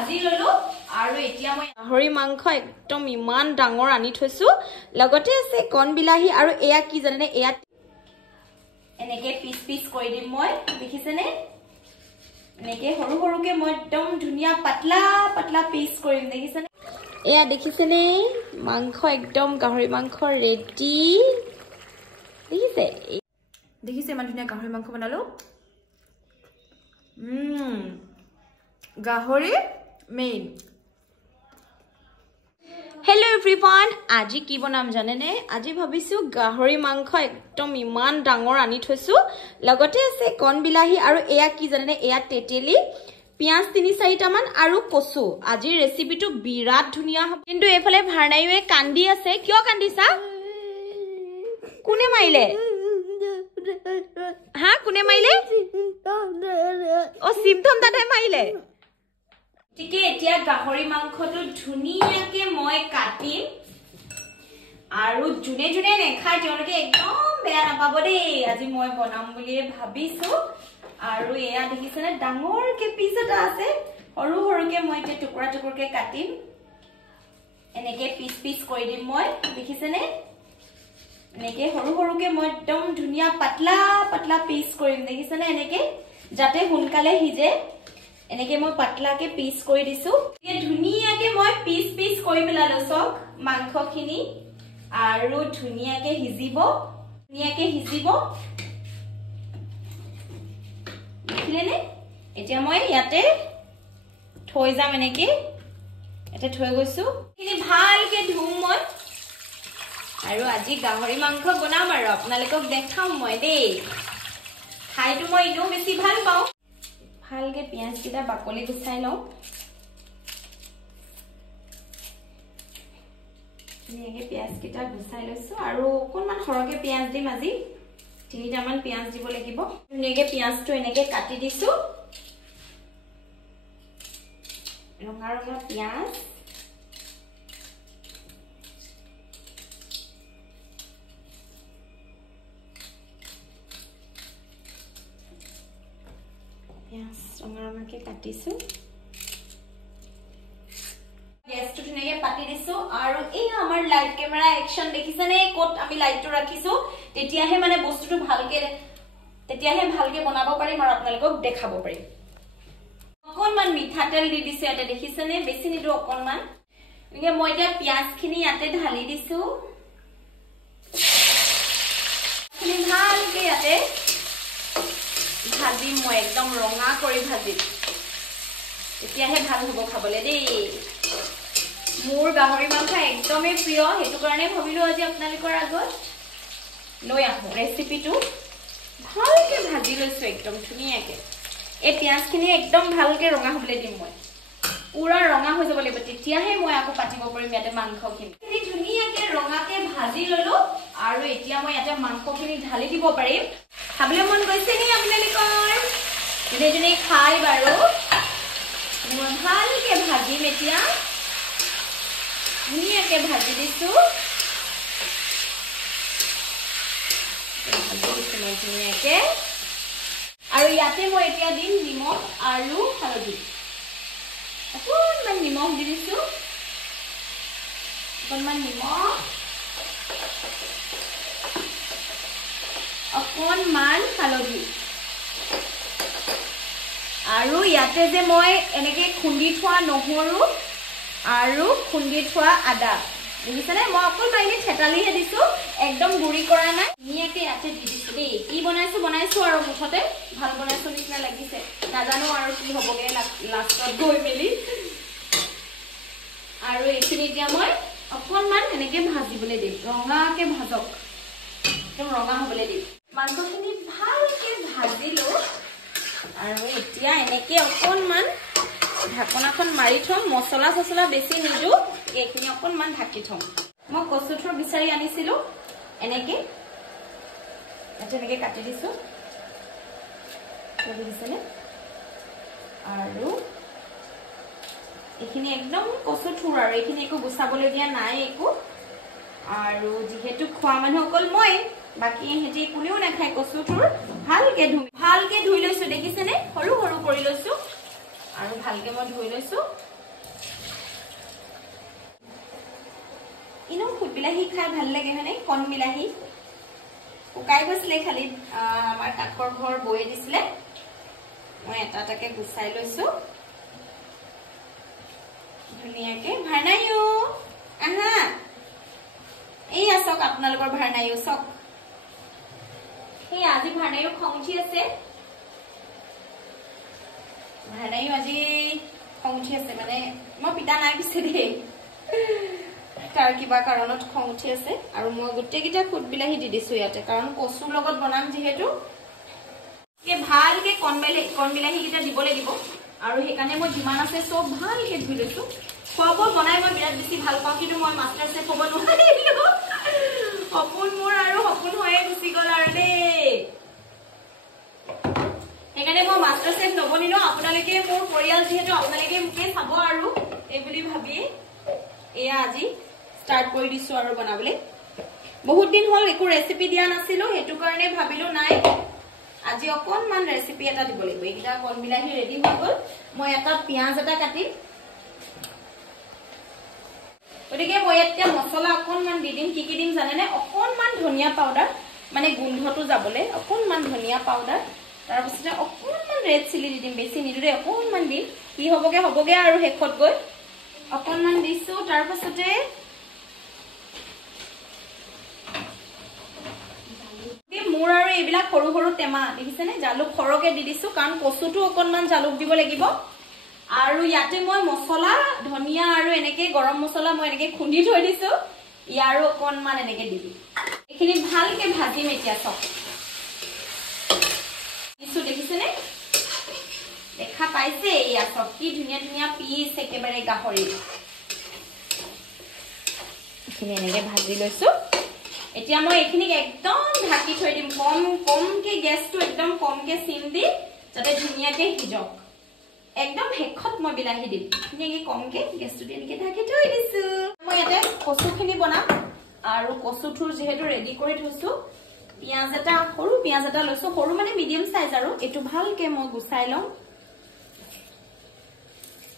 ভাজি ললো আৰু এতিয়া মই গাহৰি মাংস একদম ইমান ডাঙৰ আনি থৈছো লগতে আছে কণ বিলাহী আৰু এয়া কি জানেনে এয়া এনেকে পিস পিস কৰি দিম মই দেখিছেনে এনেকে সৰু সৰুকে মই একদম ধুনিয়া পাতলা পাতলা পিস কৰিম দেখিছেনে এয়া দেখিছেনে মাংস একদম গাহৰি মাংস ৰেডি দেখিছে ইমান ধুনিয়া গাহৰি মাংস বনালো গাহৰি মেইন Hello everyone আজি কি বনাম জানেনে আজি ভাবিছো গাহৰি মাংস একদম ইমান ডাঙৰ আনি থৈছো লগতে আছে কণ বিলাহী আৰু এয়া কি জানেনে এয়া তেতেলি পিয়াজ 3-4টা মান আৰু কচু আজি ৰেচিপিটো বিৰাট ধুনিয়া হ'ব কিন্তু এফালে ভাৰনাইৱে কান্দি আছে কিয় কান্দিছা কোনে মাইলে হা কোনে মাইলে ও সিমথম দাদাই মাইলে ঠিকে এতিয়া গাহৰি মাংসটো ধুনিয়াকে মই কাটিম আৰু জুনে জুনে নেখাই তেওঁলোকে একদম বেয়া নাপাব দেই আজি মই বনাম বুলি ভাবিছো আৰু এয়া দেখিছেনে ডাঙৰকে পিস এটা আছে সৰু সৰুকে মই এতিয়া টুকুৰা টুকুৰকে কাটিম এনেকে পিস পিস কৰি দিম মই দেখিছেনে এনেকে সৰু সৰুকে মই একদম ধুনিয়া পাতলা পাতলা পিস কৰিম দেখিছেনে এনেকে যাতে হুনকালে হিজে এনেকে মই পাতলাকে পিস কৰি দিছো এই ধুনিয়াকে মই পিস পিস কৰি পেলালো সক মাংসখিনি আৰু ধুনিয়াকে হিজিব দেখিলেনে এতিয়া মই ইয়াতে থৈ যাম এনেকে এটা থৈ গৈছো এখিনি ভালকে ধুম মই আৰু আজি গাহৰি মাংস বনাম আৰু আপোনালোকক দেখাম মই দেই খাইটো মই ইনো বেছি ভাল পাওঁ ভালকে পিয়াজ কিটা বাকলি গুছাই লওঁ ধুনীয়াকে পিয়াজ কিটা গুছাই লৈছো আৰু অকণমান সৰহকে পিয়াজ দিম আজি 3টা মান পিয়াজ দিব লাগিব ধুনীয়াকে পিয়াজটো এনেকে কাটি দিছো ৰঙা ৰঙা পিয়াজ ৰঙা ৰঙাকে কাটিছো গেছটো ধুনীয়াকে পাতি দিছো আৰু এই আমাৰ লাইভ কেমেৰা একচন দেখিছেনে ক'ত আমি লাইটটো ৰাখিছো তেতিয়াহে মানে বস্তুটো ভালকে বনাব পাৰিম আৰু আপোনালোকক দেখাব পাৰিম অকণমান মিঠাতেল দি দিছে এটা দেখিছেনে বেছি নিদো অকণমান এনেকে মই এতিয়া পিয়াজখিনি ইয়াতে ঢালি দিছো ভালকে ইয়াতে ভাজিম মই একদম ৰঙা কৰি ভাজিম এতিয়াহে ভাল হ'ব খাবলৈ দেই মোৰ গাহৰি মাংস একদমই প্ৰিয় হেতু কাৰণে ভাবিলো আজি আপোনালোকৰ আগত লৈ আহো ৰেচিপিটো ভালকে ভাজি লৈছো একদম ধুনিয়াকে এই পিয়াজখিনি একদম ভালকে ৰঙা হ'বলৈ দিম মই পুৰা ৰঙা হৈ যাব লাগিব তেতিয়াহে মই আকৌ পাতিব পাৰিম ইয়াতে মাংসখিনি ধুনিয়াকে ৰঙাকে ভাজি ললো আৰু এতিয়া মই ইয়াতে মাংসখিনি ঢালি দিব পাৰিম খাবলৈ মন গৈছে নি আপোনালোকৰ যেনে খাই বাৰু মই ভালকে ভাজিম এতিয়া ধুনীয়াকে ভাজি দিছো ধুনীয়াকে আৰু ইয়াতে মই এতিয়া দিম নিমখ আৰু হালধি অকণমান নিমখ দি দিছো অকণমান নিমখ অকণমান হালধি আৰু ইয়াতে যে মই এনেকে খুন্দি থোৱা নহৰু আৰু খুন্দি থোৱা আদা দেখিছেনে মই অকণমান এনে থেতালিহে দিছো একদম গুৰি কৰা নাই ধুনীয়াকে ইয়াতে দি দিছো দেই কি বনাইছো আৰু মুঠতে ভাল বনাইছো নিচিনা লাগিছে নাজানো আৰু কি হ'বগে লাষ্টত গৈ মেলি আৰু এইখিনি এতিয়া মই অকণমান এনেকে ভাজিবলৈ দিম ৰঙাকে ভাজক একদম ৰঙা হ'বলৈ দিম মাংসখিনি ভালকে ভাজিলো আৰু এতিয়া এনেকে অকণমান ঢাকনাখন মাৰি থম মছলা চছলা বেছি নিদো এইখিনি অকণমান ঢাকি থম মই কচু থোৰ বিচাৰি আনিছিলো এনেকে কাটি দিছো বুজিছেনে আৰু এইখিনি একদম কচু থোৰ আৰু এইখিনি একো গুচাবলগীয়া নাই একো আৰু যেহেতু খোৱা মানুহ অকল মই বাকি হেতি কোনেও নাখায় কচু থোৰ ভালকে ধুই লৈছো দেখিছেনে সৰু সৰু কৰি লৈছো আৰু ভালকে মই ধুই লৈছো ইনো ফুট বিলাহী খাই ভাল লাগে হয়নে কণ বিলাহী শুকাই গৈছিলে খালি আমাৰ কাকৰ ঘৰ বয়ে দিছিলে মই এটা টাকে গুছাই লৈছো ধুনিয়াকে ভাৰনাইও আহা এই আসক আপোনালোকৰ ভাৰনাইও সক এই আজি ভাৰনাইও খংচি আছে ভাৰনাইও আজি খংচি আছে মানে মই পিতা নাই পিছে দে তাৰ কিবা কাৰণত খং উঠি আছে আৰু মই গুটেকিটা ফুট বিলাহী দি দিছো ইয়াতে কাৰণ কচুৰ লগত বনাম যেহেতু কে ভালকে কণ বিলাহী কিটা দিব লাগিব আৰু হেকানে মই যিমান আছে সব ভালকে ধুই লৈছো খোৱাব বনাই মই বিৰাট বেছি ভাল পাওঁ কিন্তু মই মাষ্টাৰ চেফ হ'ব নোৱাৰিলো সপোন মোৰ আৰু সপোন হৈয়ে গুচি গ'ল আৰু দেই হেকানে মই মাষ্টাৰ চেফ নবনিলো আপোনালোকে মোৰ পৰিয়াল যেহেতু আপোনালোকে মোকে চাব আৰু এই বুলি ভাবি এয়া আজি স্টাৰ্ট কৰি দিছো আৰু বনাবলে বহুত দিন হল একো ৰেচিপি দিয়া নাছিলো হেতু কাৰণে ভাবিলো নাই আজি অকনমান ৰেচিপি এটা দিব লাগিব এইটা কণ বিলাহী ৰেডি হৈ গল মই এটা পিয়াজ এটা কাটি ওদিকে মই এতিয়া মছলা অকনমান দি দিম কি দিম জানেনে অকনমান ধনিয়া পাউডাৰ মানে গোন্ধটো যাবলে অকনমান ধনিয়া পাউডাৰ তাৰ পিছতে অকনমান ৰেড চিলি দি দিম বেছি নিদু দে অকনমান দিম কি হবগে আৰু হেখত গৈ অকনমান দিছো তাৰ পিছতে মোৰ আৰু এইবিলাক সৰু সৰু টেমা দেখিছেনে জালুক খৰকে দি দিছো কাৰণ কচুটো অকনমান জালুক দিব লাগিব আৰু ইয়াতে মই মছলা ধনিয়া আৰু এনেকে গৰম মছলা মই এনেকে খুন্দি থৈ দিছো ইয়াৰো অকনমান এনেকে দি দিম এখিনি ভালকে ভাজিম এতিয়া সব দিছো দেখিছেনে দেখা পাইছে ইয়া সব কি ধুনিয়া ধুনিয়া পিস একেবাৰে গাহৰি এখিনি এনেকে ভাজি লৈছো এতিয়া মই এখিনি একদম ঢাকি থৈ দিম কমকে গ্যাসটো একদম কমকে সিম দি যাতে ধুনিয়াকে হিজক একদম হেখত মই বিলাহী দিম ধুনিয়াকে কমকে গ্যাসটো দি এনেকে ঢাকি থৈ দিছো মই ইয়াতে কচুখিনি বনাম আৰু কচুথুৰ যেহেতু ৰেডি কৰি থৈছো পিয়াজ এটা সৰু পিয়াজ এটা লৈছো সৰু মানে মিডিয়াম সাইজ আৰু এটো ভালকে মই গুছাই লম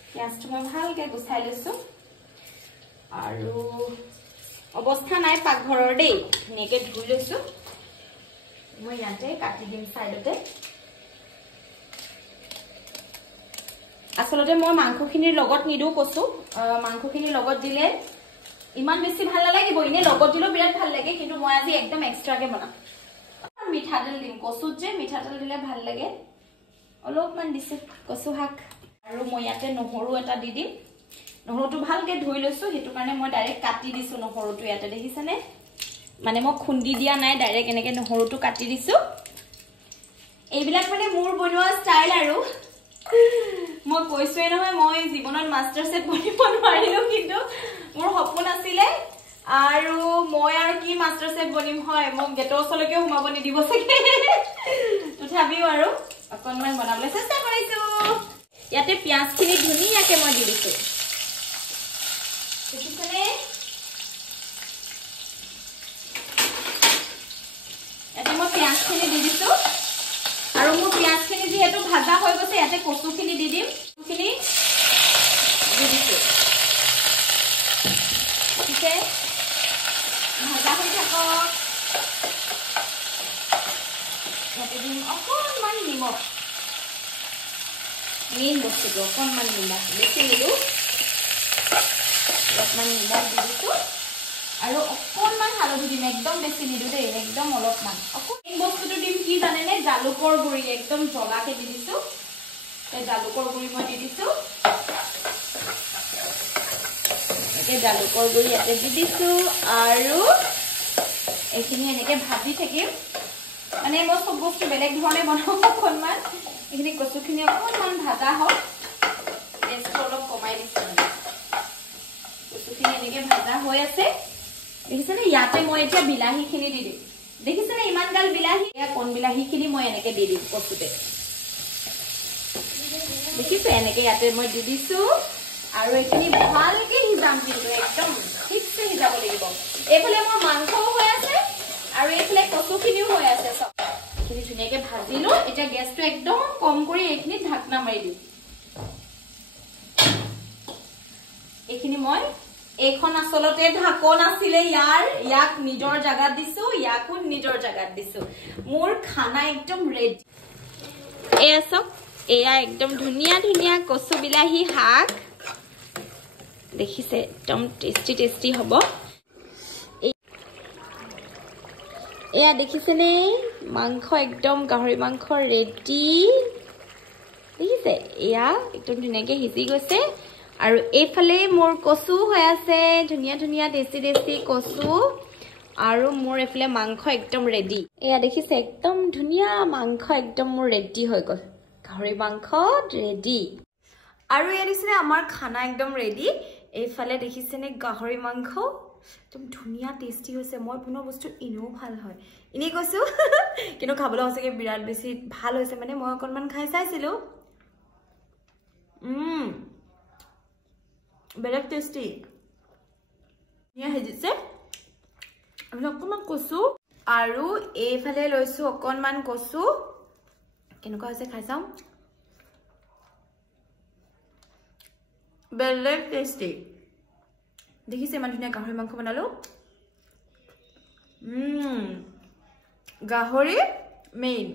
পিয়াজটো মই ভালকে গুছাই লৈছো আৰু অৱস্থা নাই পাকঘৰৰ দেই নেকে ধুই লৈছো মই ইয়াতে কাটি দিম সাইডতে আসলতে মই মাংসখিনিৰ লগত নিদু কচু মাংসখিনিৰ লগত দিলে ইমান বেছি ভাল নালাগিব ইনে লগত দিলে বিৰাট ভাল লাগে কিন্তু মই আজি একদম এক্সট্ৰাকে বনাম মিঠাতেল দিম কচুত যে মিঠাতেল দিলে ভাল লাগে অলপমান দিছে কচু শাক আৰু মই ইয়াতে নহৰু এটা দি দিম নহৰুটো ভালকে ধুই লৈছো হেতু কাৰণে মই ডাইৰেক্ট কাটি দিছো নহৰুটো ইয়াতে দেখিছেনে মানে মই খুন্দি দিয়া নাই ডাইৰেক্ট এনেকে নহৰুটো কাটি দিছো এইবিলাক মানে মোৰ বনোৱা ষ্টাইল আৰু মই কৈছোৱে নহয় মই জীৱনত মাষ্টাৰ চেফ বনিব নোৱাৰিলো কিন্তু মোৰ সপোন আছিলে আৰু মই আৰু কি মাষ্টাৰ চেফ বনিম হয় মোক গেটৰ ওচৰলৈকে সোমাব নিদিব চাগে তথাপিও আৰু অকনমান বনাবলৈ চেষ্টা কৰিছো ইয়াতে পিয়াজখিনি ধুনিয়াকে মই দি দিছো দেখিছেনে ইয়াতে মই পিয়াজখিনি দি দিছো আৰু মোৰ পিয়াজখিনি যেহেতু ভাজা হৈ গৈছে ইয়াতে কচুখিনি দি দিম কচুখিনি দি দিছো ঠিক আছে ভাজা হৈ থাকক ইয়াতে দিম অকনমান নিমখ মেইন বস্তুটো অকনমান নিমখ বেছি নিদো অলপমান নিমখ দি দিছো আৰু অকনমান হালধি দিম একদম বেছি নিদো দেই একদম অলপমান এই বস্তুটো দিম কি জানেনে জালুকৰ গুৰি একদম জ্বলাকে দি দিছো এই জালুকৰ গুৰি মই দি দিছো এই জালুকৰ গুৰি ইয়াতে দি দিছো আৰু এইখিনি এনেকে ভাজি থাকিম মানে মই সব বস্তু বেলেগ ধৰণে বনাও অকনমান এইখিনি কচুখিনি অকনমান ভাজা হওক গেছটো অলপ কমাই দিছো কচুখিনি এনেকে ভাজা হৈ আছে দেখিছেনে ইয়াতে মই এতিয়া বিলাহীখিনি দি দিম দেখিছেনে ইমান গাল বিলাহী এয়া কোন বিলাহীখিনি মই এনেকে দি দিম কচুতে দেখিছে এনেকে ইয়াতে মই দি দিছো আৰু এইখিনি ভালকে হিজাম কিন্তু একদম ঠিকছে হিজাব লাগিব এইফালে মোৰ মাংসও হৈ আছে আৰু এইফালে কচুখিনিও হৈ আছে সব এইখিনি ধুনীয়াকে ভাজিলো এতিয়া গেছটো একদম কম কৰি এইখিনি ঢাকনা মাৰি দিম এইখিনি মই এইখন আসলতে ঢাকন আছিলে ইয়াক নিজৰ জাগাত দিছো ইয়াকো নিজৰ জাগাত দিছো মোৰ খানা একদম ৰেডি এয়া সব এয়া একদম ধুনিয়া ধুনিয়া কচু বিলাহী শাক দেখিছে একদম টেস্টি টেস্টি হ'ব এয়া দেখিছেনে মাংস একদম গাহৰি মাংস ৰেডি দেখিছে এয়া একদম ধুনিয়াকে হিজি গৈছে আৰু এইফালে মোৰ কচু হৈ আছে ধুনিয়া ধুনিয়া টেস্টি টেস্টি কচু আৰু মোৰ এফালে মাংস একদম ৰেডি এয়া দেখিছে একদম ধুনিয়া মাংস একদম মোৰ ৰেডি হৈ গল গাহৰি মাংস ৰেডি আৰু এয়া দেখিছে আমাৰ খানা একদম ৰেডি এইফালে দেখিছেনে গাহৰি মাংস একদম ধুনিয়া টেস্টি হৈছে মই পুনৰ বস্তু ইনো ভাল হয় ইনি কৈছো কিন্তু খাবলৈ হসকে বিৰাট বেছি ভাল হৈছে মানে মই অকনমান খাই চাইছিলো বেলেগ টেস্টি ইয়া হেজিছে আমি অকনমান কচু আৰু এইফালে লৈছো অকনমান কচু কেনেকুৱা হৈছে খাই চাও বেলেগ টেস্টি দেখিছে ইমান ধুনীয়া গাহৰি মাংস বনালো গাহৰি মেইন